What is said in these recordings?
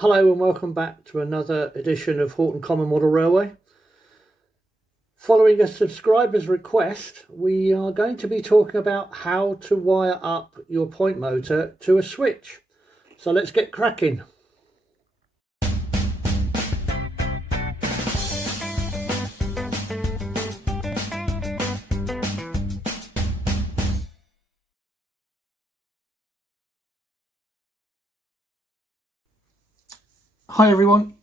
Hello and welcome back to another edition of Horton Common Model Railway. Following a subscriber's request, we are going to be talking about how to wire up your point motor to a switch. So let's get cracking. Hi everyone.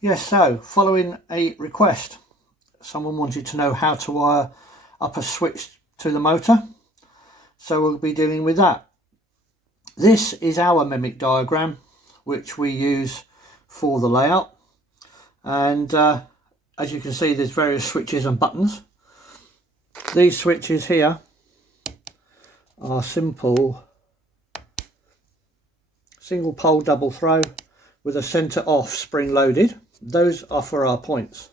Yes, so following a request, someone wanted to know how to wire up a switch to the motor. So we'll be dealing with that. This is our mimic diagram, which we use for the layout. And as you can see, there's various switches and buttons. These switches here are simple single pole double throw with a centre off spring loaded. Those are for our points.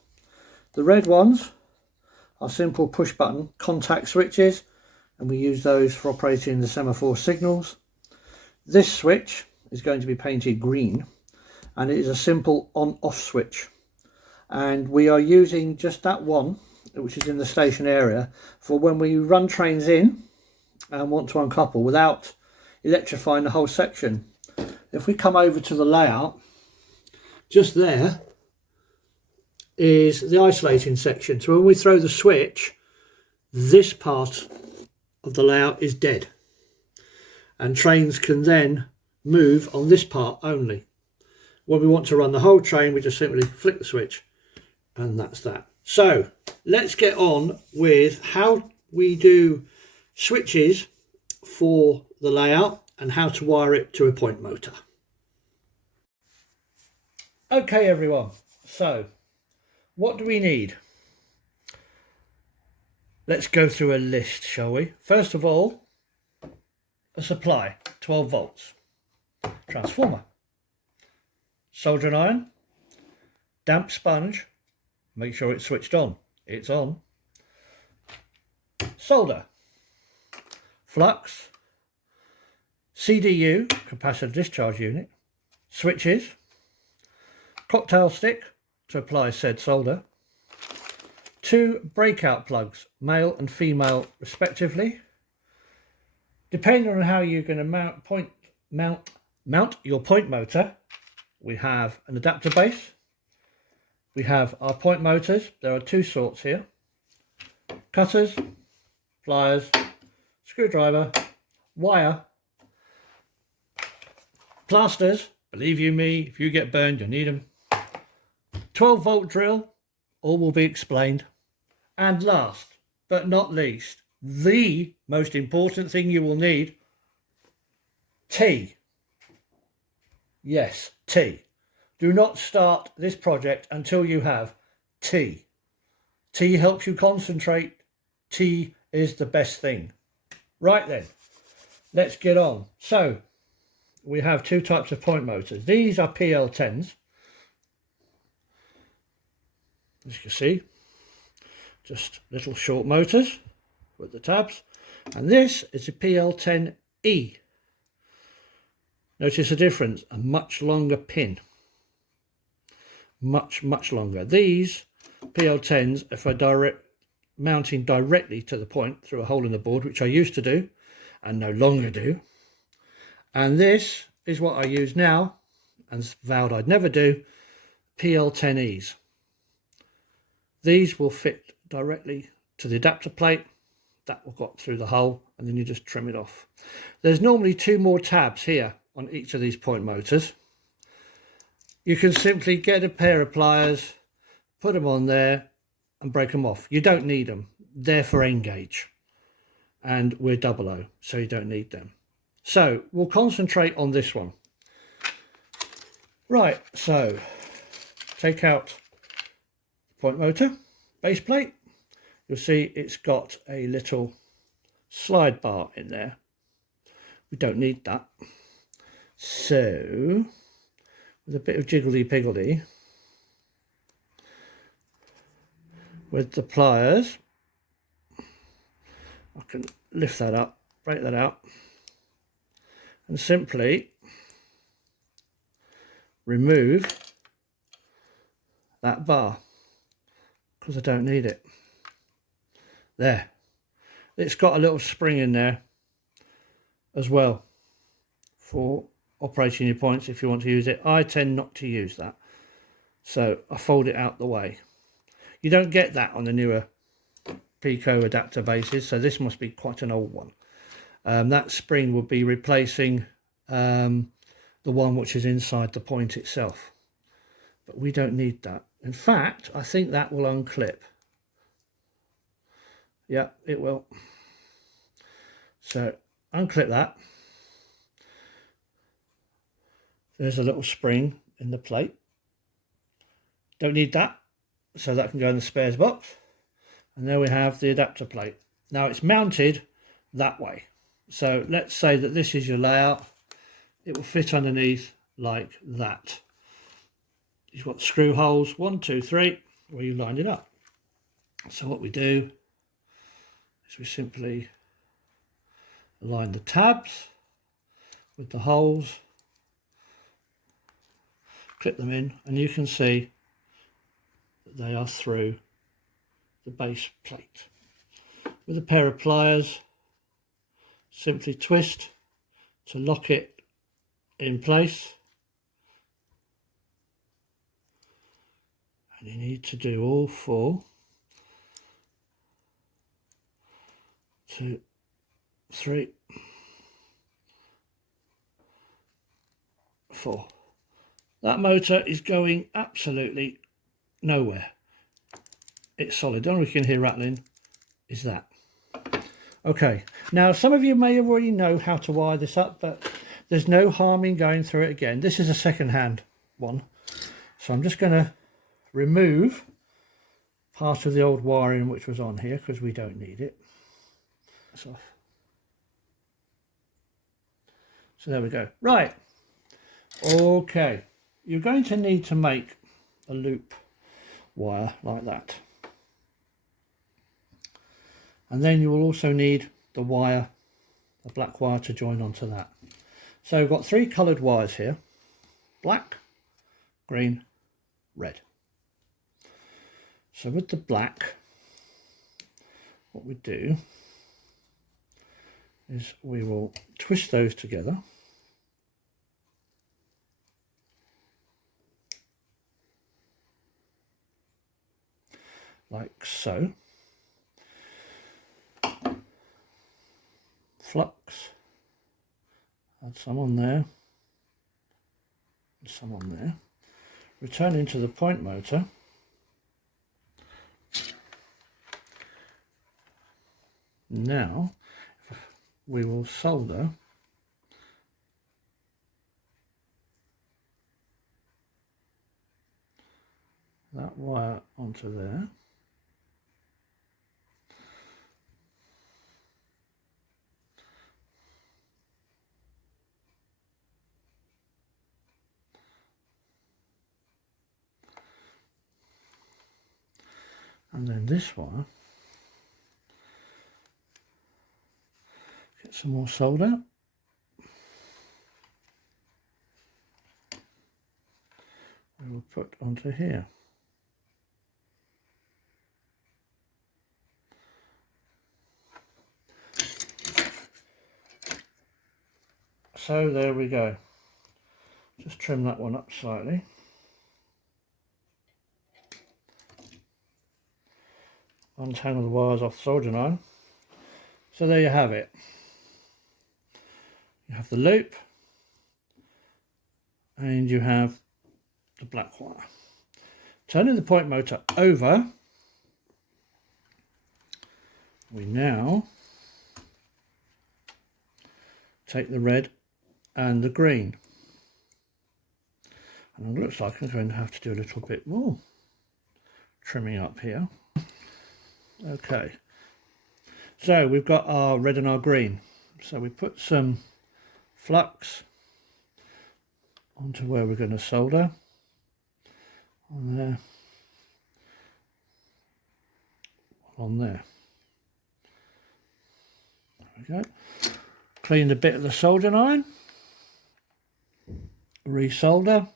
The red ones are simple push button contact switches, and we use those for operating the semaphore signals. This switch is going to be painted green, and it is a simple on off switch, and we are using just that one, which is in the station area, for when we run trains in and want to uncouple without electrifying the whole section. If we come over to the layout, just there is the isolating section. So when we throw the switch, this part of the layout is dead, and trains can then move on this part only. When we want to run the whole train, we just simply flick the switch, and that's that. So let's get on with how we do switches for the layout and how to wire it to a point motor. Okay everyone, so what do we need? Let's go through a list, shall we? First of all, a supply, 12 volts, transformer, soldering iron, damp sponge, make sure it's switched on, it's on, solder, flux, CDU, capacitor discharge unit, switches, cocktail stick to apply said solder, 2 breakout plugs, male and female respectively. Depending on how you're going to mount your point motor, we have an adapter base. We have our point motors. There are 2 sorts here: cutters, pliers, screwdriver, wire, plasters. Believe you me, if you get burned, you'll need them. 12-volt drill, all will be explained. And last but not least, the most important thing you will need, tea. Yes, tea. Do not start this project until you have tea. Tea helps you concentrate. Tea is the best thing. Right then, let's get on. So we have 2 types of point motors. These are PL10s. As you can see, just little short motors with the tabs. And this is a PL10E. Notice the difference, a much longer pin. Much longer. These PL10s are for mounting directly to the point through a hole in the board, which I used to do and no longer do. And this is what I use now, and vowed I'd never do, PL10Es. These will fit directly to the adapter plate. That will go through the hole, and then you just trim it off. There's normally 2 more tabs here on each of these point motors. You can simply get a pair of pliers, put them on there and break them off. You don't need them. They're for N-gauge, and we're 00, so you don't need them. So we'll concentrate on this one. Right, so take out point motor base plate. You'll see it's got a little slide bar in there. We don't need that. So with a bit of jiggly-piggledy with the pliers, I can lift that up, break that out, and simply remove that bar because I don't need it. There. It's got a little spring in there as well for operating your points if you want to use it. I tend not to use that, so I fold it out the way. You don't get that on the newer Pico adapter bases, so this must be quite an old one. That spring would be replacing the one which is inside the point itself, but we don't need that. In fact, I think that will unclip. Yeah, it will. So unclip that. There's a little spring in the plate. Don't need that, so that can go in the spares box. And there we have the adapter plate. Now it's mounted that way. So let's say that this is your layout. It will fit underneath like that. You've got screw holes, 1, 2, 3, where you lined it up. So what we do is we simply align the tabs with the holes, clip them in, and you can see that they are through the base plate. With a pair of pliers, simply twist to lock it in place. And you need to do all 4. 2, 3, 4. That motor is going absolutely nowhere. It's solid. The only we can hear rattling is that. Okay, now some of you may already know how to wire this up, but there's no harm in going through it again. This is a second-hand one, so I'm just going to remove part of the old wiring which was on here because we don't need it. That's off. So there we go. Right. Okay. You're going to need to make a loop wire like that. And then you will also need the wire, the black wire, to join onto that. So we've got 3 coloured wires here: black, green, red. So with the black, what we do is we will twist those together. Like so. Flux, add some on there, and some on there. Return into the point motor. Now we will solder that wire onto there. And then this wire, get some more solder. We will put onto here. So there we go. Just trim that one up slightly. Untangle the wires off the soldering iron. So there you have it. You have the loop and you have the black wire. Turning the point motor over, we now take the red and the green. And it looks like I'm going to have to do a little bit more trimming up here. Okay, so we've got our red and our green. So we put some flux onto where we're going to solder. On there. On there. There we go. Clean a bit of the soldering iron. Resolder.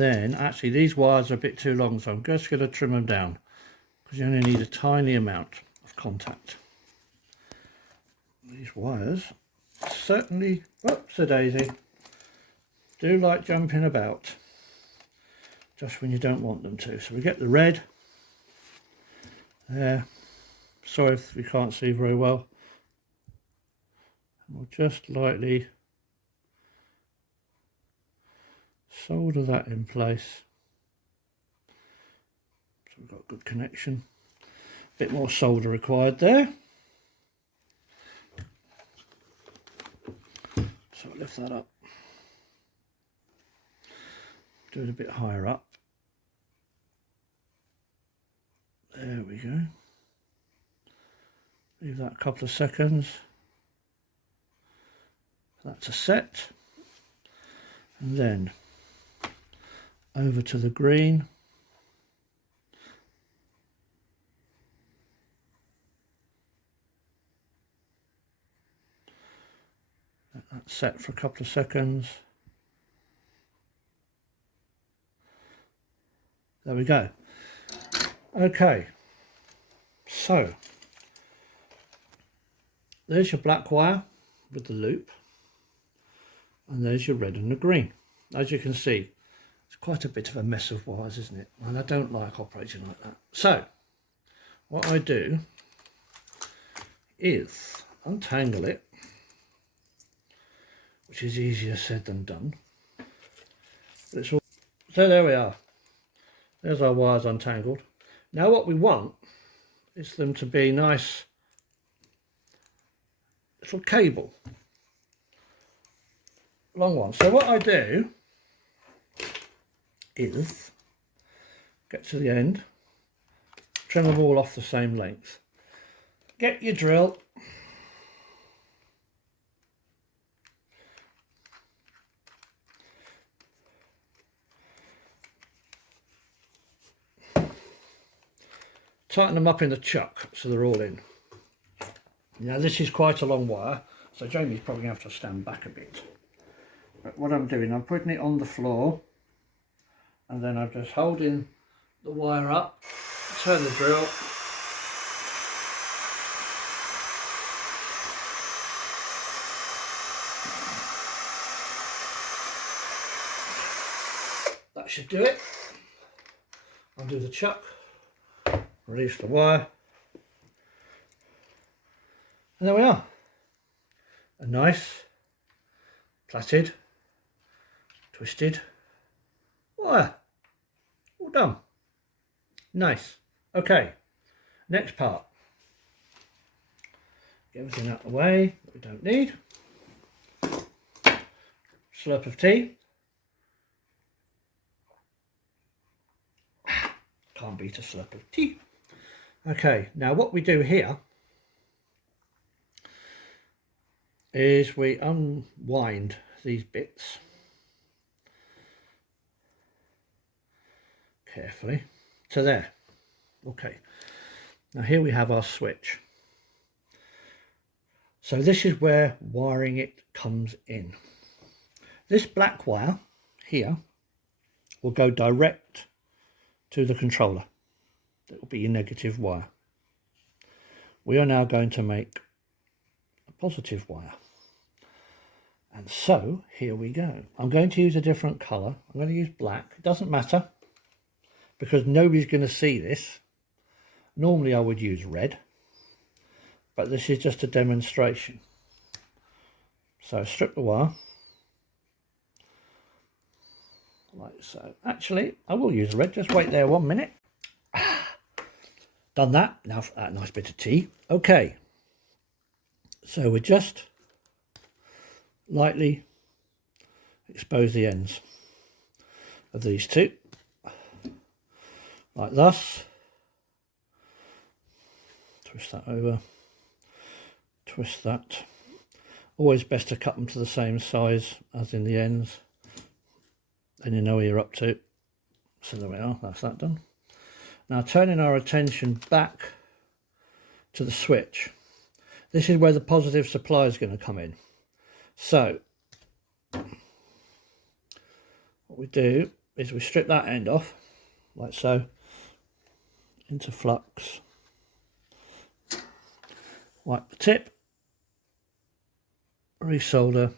then actually these wires are a bit too long, so I'm just going to trim them down because you only need a tiny amount of contact. These wires certainly, whoops a daisy, do like jumping about just when you don't want them to. So we get the red there. Sorry if we can't see very well. We'll just lightly solder that in place. So we've got good connection. A bit more solder required there. So I'll lift that up. Do it a bit higher up. There we go. Leave that a couple of seconds. That's a set. And then over to the green. Let that set for a couple of seconds. There we go. Okay, so there's your black wire with the loop, and there's your red and the green. As you can see, it's quite a bit of a mess of wires, isn't it? And I don't like operating like that. So what I do is untangle it, which is easier said than done. But it's all... So there we are. There's our wires untangled. Now what we want is them to be nice little cable, long one. So what I do is get to the end, trim them all off the same length. Get your drill, tighten them up in the chuck so they're all in. Now this is quite a long wire, so Jamie's probably going to have to stand back a bit. But what I'm doing, I'm putting it on the floor, and then I'm just holding the wire up, turn the drill, that should do it. Undo the chuck, release the wire, and there we are. A nice plaited, twisted wire. All done. Nice. Okay, next part. Get everything out of the way that we don't need. Slurp of tea. Can't beat a slurp of tea. Okay, now what we do here is we unwind these bits carefully to there. Okay, now here we have our switch. So this is where wiring it comes in. This black wire here will go direct to the controller. That will be your negative wire. We are now going to make a positive wire. And so here we go. I'm going to use a different colour. I'm going to use black. It doesn't matter because nobody's going to see this. Normally I would use red, but this is just a demonstration. So strip the wire like so. Actually, I will use red. Just wait there 1 minute. Done that. Now for that nice bit of tea. Okay. So we just lightly expose the ends of these two, like thus. Twist that over. Twist that. Always best to cut them to the same size as in the ends. Then you know where you're up to. So there we are, that's that done. Now turning our attention back to the switch. This is where the positive supply is going to come in. So what we do is we strip that end off, like so, into flux, wipe the tip, resolder,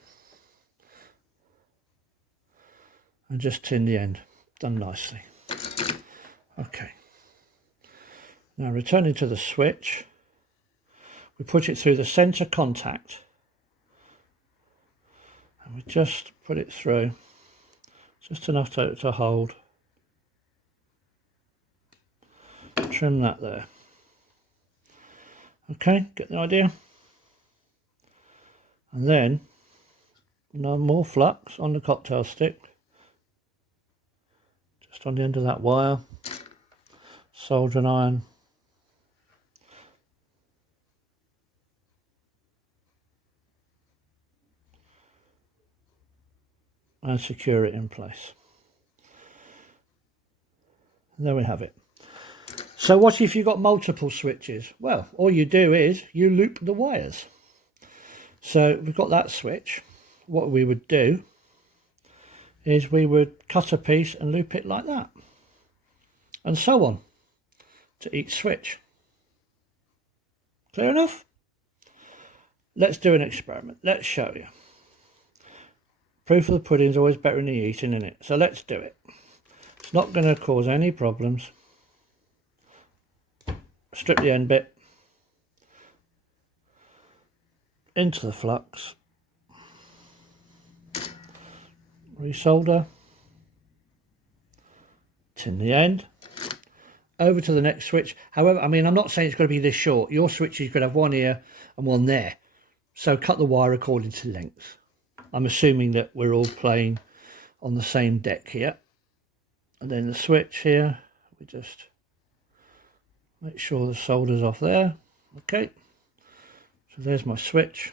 and just tin the end. Done nicely. Okay. Now returning to the switch, we put it through the centre contact, and we just put it through, just enough to hold. Trim that there. Okay, get the idea? And then, no more flux on the cocktail stick, just on the end of that wire, soldering iron, and secure it in place. And there we have it. So what if you've got multiple switches? Well, all you do is you loop the wires. So we've got that switch. What we would do is we would cut a piece and loop it like that, and so on to each switch. Clear enough? Let's do an experiment. Let's show you. Proof of the pudding is always better than the eating, isn't it? So let's do it. It's not going to cause any problems. Strip the end bit into the flux, resolder, tin the end, over to the next switch. However, I mean, I'm not saying it's going to be this short. Your switches could have one here and one there, so cut the wire according to length. I'm assuming that we're all playing on the same deck here. And then the switch here, we just make sure the solder's off there. Okay, so there's my switch.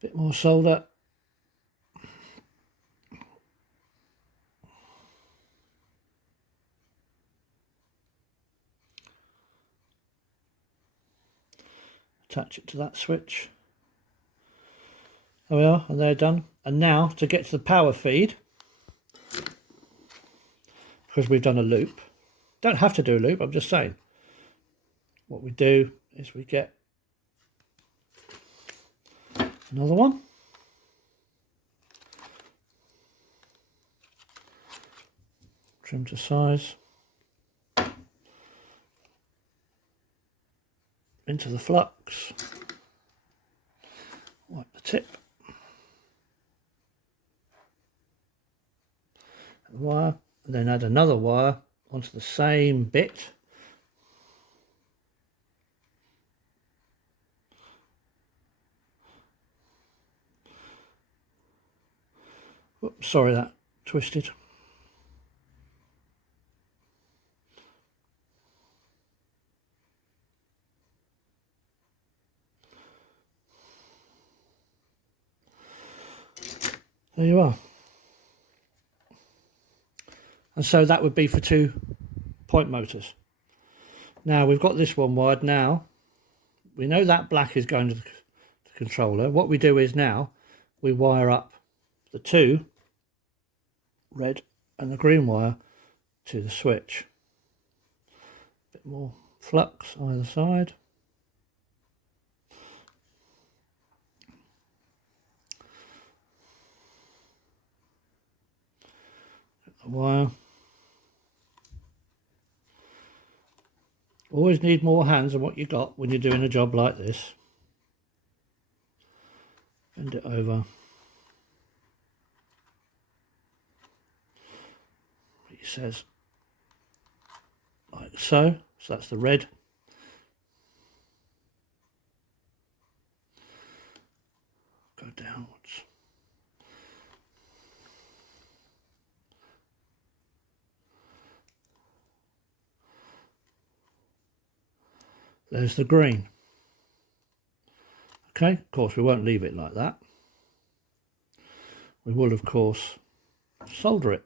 Bit more solder. Attach it to that switch. There we are, and they're done. And now to get to the power feed, because we've done a loop, don't have to do a loop, I'm just saying. What we do is we get another one. Trim to size. Into the flux. Wipe the tip. Wire, and then add another wire onto the same bit. Oops, sorry, that twisted. There you are. And so that would be for 2 point motors. Now we've got this one wired. Now we know that black is going to the controller. What we do is now we wire up the 2 red and the green wire to the switch. A bit more flux either side. Get the wire. Always need more hands than what you got when you're doing a job like this. Bend it over. He says like so. So that's the red. Go downwards. There's the green. Okay, of course we won't leave it like that. We will of course solder it.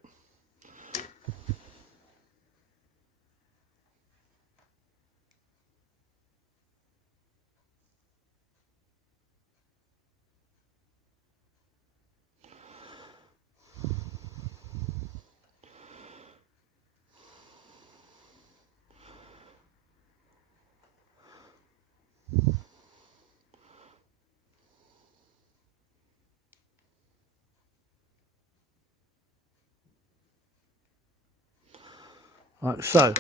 like so.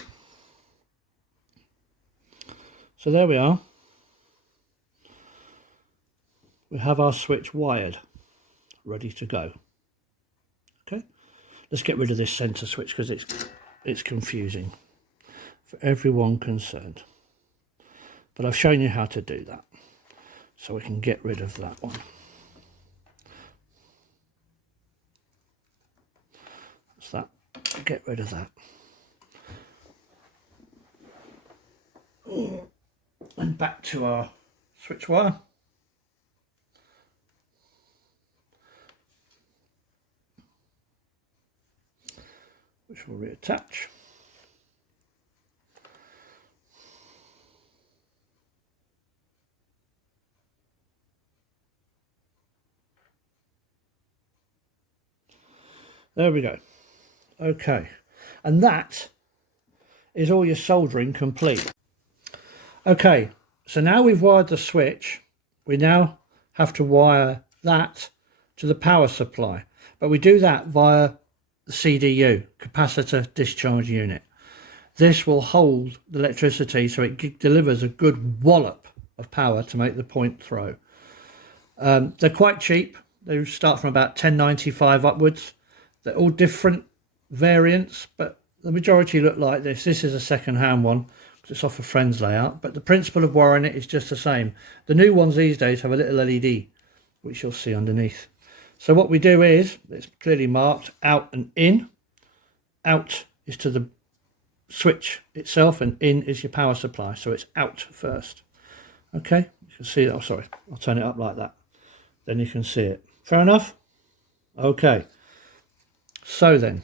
So there we are. We have our switch wired, ready to go. Okay, let's get rid of this center switch because it's confusing for everyone concerned. But I've shown you how to do that, so we can get rid of that one. That's that. Get rid of that. And back to our switch wire. Which will reattach. There we go. Okay, and that is all your soldering complete. Okay, so now we've wired the switch, we now have to wire that to the power supply, but we do that via the CDU, capacitor discharge unit. This will hold the electricity so it delivers a good wallop of power to make the point throw. They're quite cheap. They start from about $10.95 upwards. They're all different variants, but the majority look like this. This is a second-hand one because it's off a friend's layout, but the principle of wiring it is just the same. The new ones these days have a little LED, which you'll see underneath. So what we do is, it's clearly marked out and in. Out is to the switch itself and in is your power supply, so it's out first. Okay, you can see that. Oh, sorry, I'll turn it up like that, then you can see it. Fair enough? Okay, so then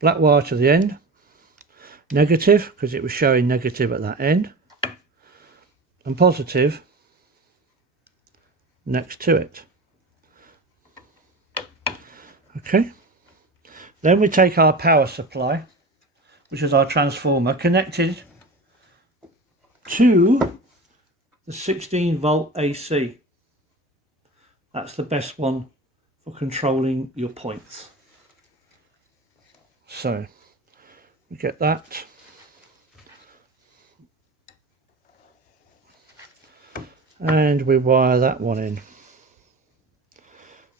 black wire to the end, negative because it was showing negative at that end, and positive next to it. Okay, then we take our power supply, which is our transformer, connected to the 16-volt AC. That's the best one for controlling your points. So we get that. And we wire that one in.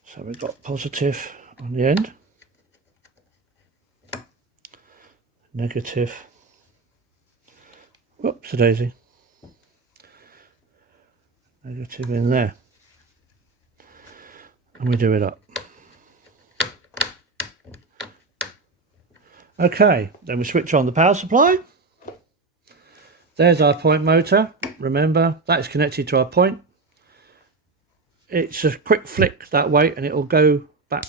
So we've got positive on the end, negative, whoops a daisy, negative in there, and we do it up. Okay, then we switch on the power supply. There's our point motor. Remember, that is connected to our point. It's a quick flick that way and it will go back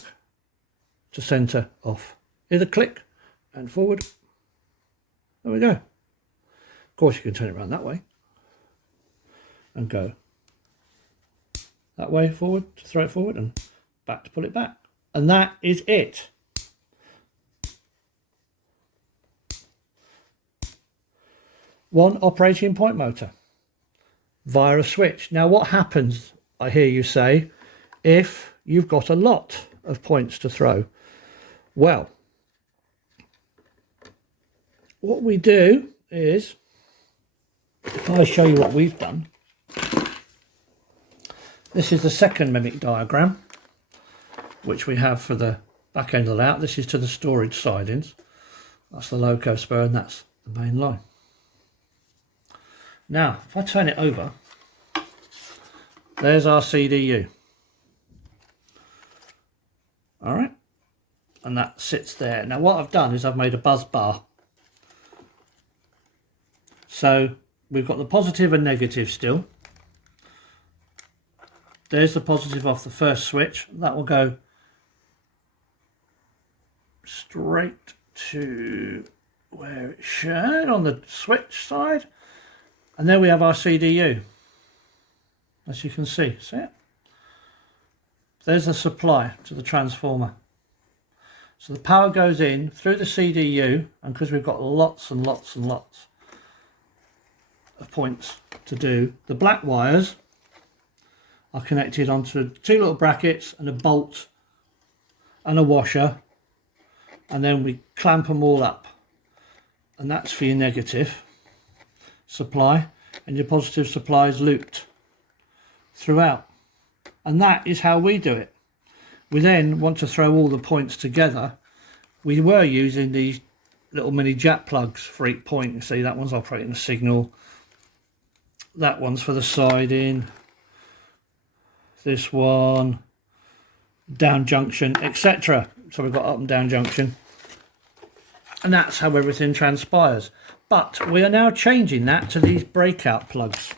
to center off. Either click and forward. There we go. Of course you can turn it around that way and go that way forward to throw it forward and back to pull it back. And that is it. One operating point motor via a switch. Now what happens, I hear you say, if you've got a lot of points to throw? Well, what we do is, if I show you what we've done, this is the second mimic diagram, which we have for the back end of the layout. This is to the storage sidings. That's the loco spur and that's the main line. Now, if I turn it over, there's our CDU. All right, and that sits there. Now what I've done is I've made a buzz bar. So we've got the positive and negative still. There's the positive off the first switch. That will go straight to where it should on the switch side. And there we have our CDU, as you can see it? There's the supply to the transformer. So the power goes in through the CDU, and because we've got lots and lots and lots of points to do, the black wires are connected onto two little brackets and a bolt and a washer and then we clamp them all up, and that's for your negative supply, and your positive supply is looped throughout, and that is how we do it. We then want to throw all the points together. We were using these little mini jack plugs for each point. You see that one's operating a signal, that one's for the siding, this one down junction, etc. So we've got up and down junction, and that's how everything transpires. But we are now changing that to these breakout plugs.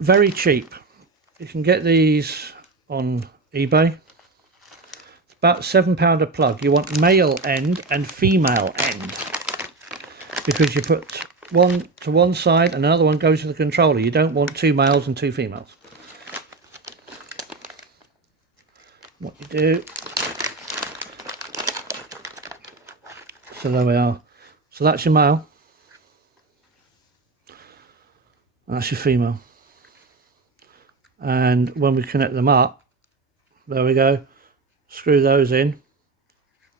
Very cheap. You can get these on eBay. It's about £7 a plug. You want male end and female end, because you put one to one side and another one goes to the controller. You don't want two males and two females. What you do, so there we are. So that's your male, and that's your female. And when we connect them up, there we go, screw those in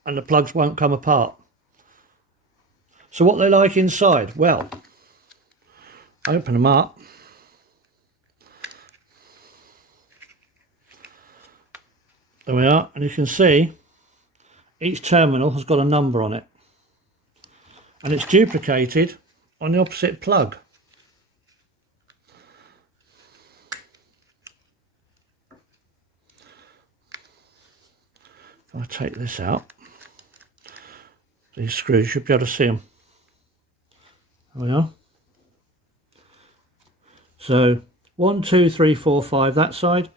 and the plugs won't come apart. So what they like inside, well, open them up, there we are, and you can see each terminal has got a number on it, and it's duplicated on the opposite plug. I'll take this out. These screws, you should be able to see them. There we are. So 1, 2, 3, 4, 5 that side.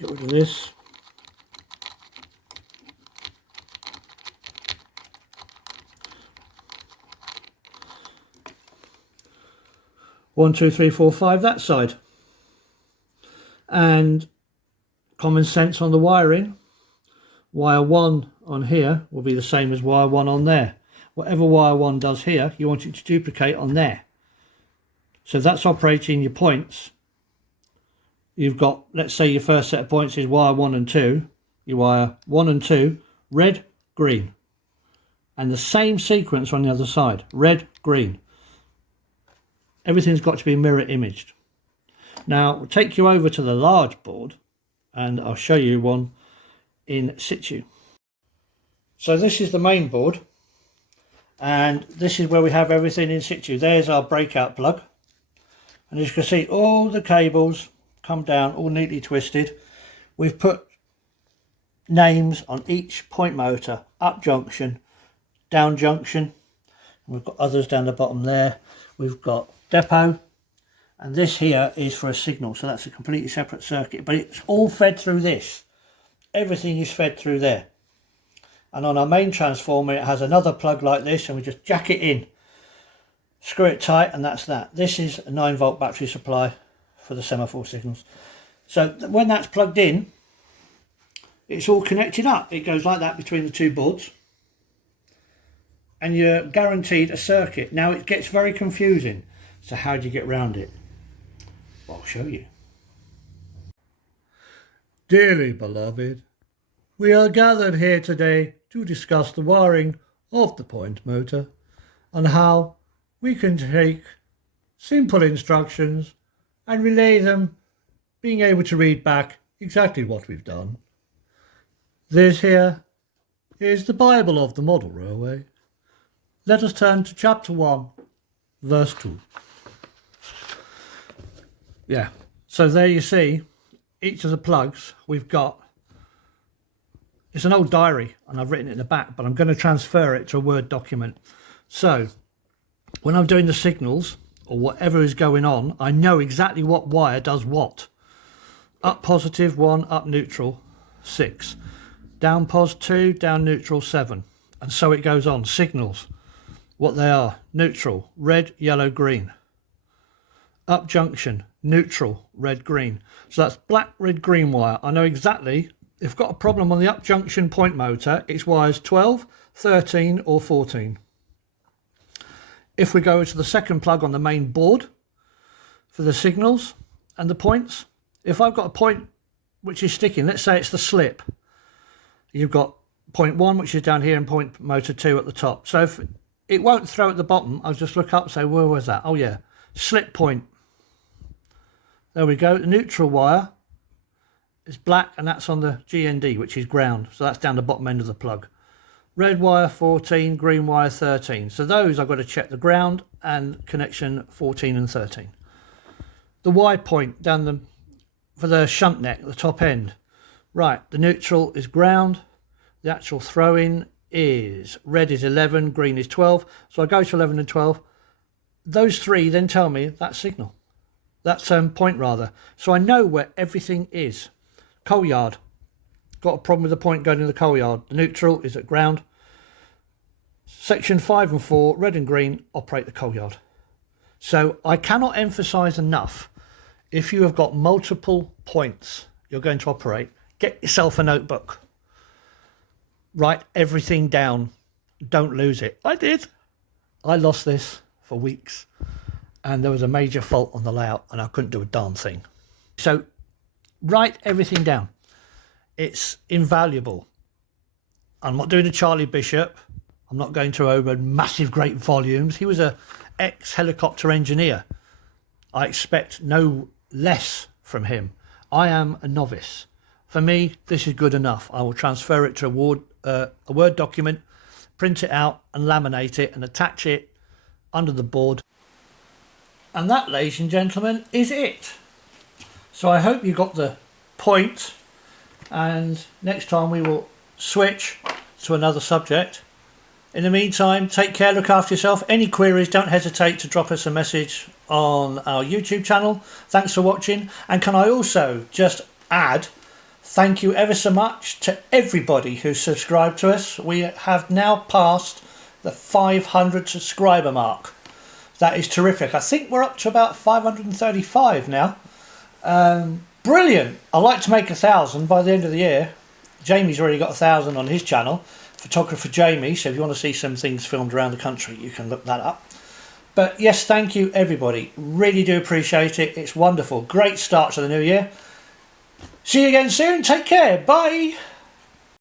Get rid of this. One, two, three, four, five that side. And common sense on the wiring, wire 1 on here will be the same as wire 1 on there. Whatever wire 1 does here, you want it to duplicate on there. So that's operating your points. You've got, let's say your first set of points is wire 1 and 2. You wire 1 and 2, red, green. And the same sequence on the other side, red, green. Everything's got to be mirror imaged. Now, we'll take you over to the large board, and I'll show you one in situ. So this is the main board, and this is where we have everything in situ. There's our breakout plug, and as you can see, all the cables come down all neatly twisted. We've put names on each point motor: up junction, down junction, and we've got others down the bottom there. We've got depot, and this here is for a signal, so that's a completely separate circuit, but it's all fed through this. Everything is fed through there. And on our main transformer, it has another plug like this, and we just jack it in, screw it tight, and that's that. This is a 9-volt battery supply for the semaphore signals. So when that's plugged in, it's all connected up. It goes like that between the two boards, and you're guaranteed a circuit. Now it gets very confusing. So how do you get around it? I'll show you. Dearly beloved, we are gathered here today to discuss the wiring of the point motor and how we can take simple instructions and relay them, being able to read back exactly what we've done. This here is the Bible of the model railway. Let us turn to chapter 1, verse 2. Yeah, so there you see each of the plugs we've got. It's an old diary and I've written it in the back, but I'm going to transfer it to a Word document. So when I'm doing the signals or whatever is going on, I know exactly what wire does what. Up positive 1, up neutral 6, down pos 2, down neutral 7, and so it goes on. Signals, what they are: neutral, red, yellow, green. Up junction, neutral, red, green. So that's black, red, green wire. I know exactly, if I've got a problem on the up junction point motor, it's wires 12, 13 or 14. If we go to the second plug on the main board for the signals and the points, if I've got a point which is sticking, let's say it's the slip, you've got point 1, which is down here, and point motor 2 at the top. So if it won't throw at the bottom, I'll just look up and say, where was that? Oh yeah, slip point. There we go. The neutral wire is black, and that's on the GND, which is ground. So that's down the bottom end of the plug. Red wire 14, green wire 13. So those I've got to check the ground and connection 14 and 13. The Y point down for the shunt neck, the top end. Right, the neutral is ground. The actual throw-in is red is 11, green is 12. So I go to 11 and 12. Those three then tell me that signal. That's point rather. So I know where everything is. Coal yard. Got a problem with the point going in the coal yard. The neutral is at ground. Section 5 and 4, red and green, operate the coal yard. So I cannot emphasize enough, if you have got multiple points you're going to operate, get yourself a notebook. Write everything down. Don't lose it. I did. I lost this for weeks, and there was a major fault on the layout and I couldn't do a darn thing. So write everything down. It's invaluable. I'm not doing a Charlie Bishop. I'm not going to over massive great volumes. He was a ex-helicopter engineer. I expect no less from him. I am a novice. For me, this is good enough. I will transfer it to a Word document, print it out and laminate it and attach it under the board. And that, ladies and gentlemen, is it. So I hope you got the point, and next time we will switch to another subject. In the meantime, take care, look after yourself. Any queries, don't hesitate to drop us a message on our YouTube channel. Thanks for watching. And can I also just add, thank you ever so much to everybody who subscribed to us. We have now passed the 500 subscriber mark. That is terrific. I think we're up to about 535 now. Brilliant. I'd like to make 1,000 by the end of the year. Jamie's already got 1,000 on his channel, Photographer Jamie, so if you want to see some things filmed around the country, you can look that up. But yes, thank you everybody. Really do appreciate it. It's wonderful. Great start to the new year. See you again soon. Take care. Bye.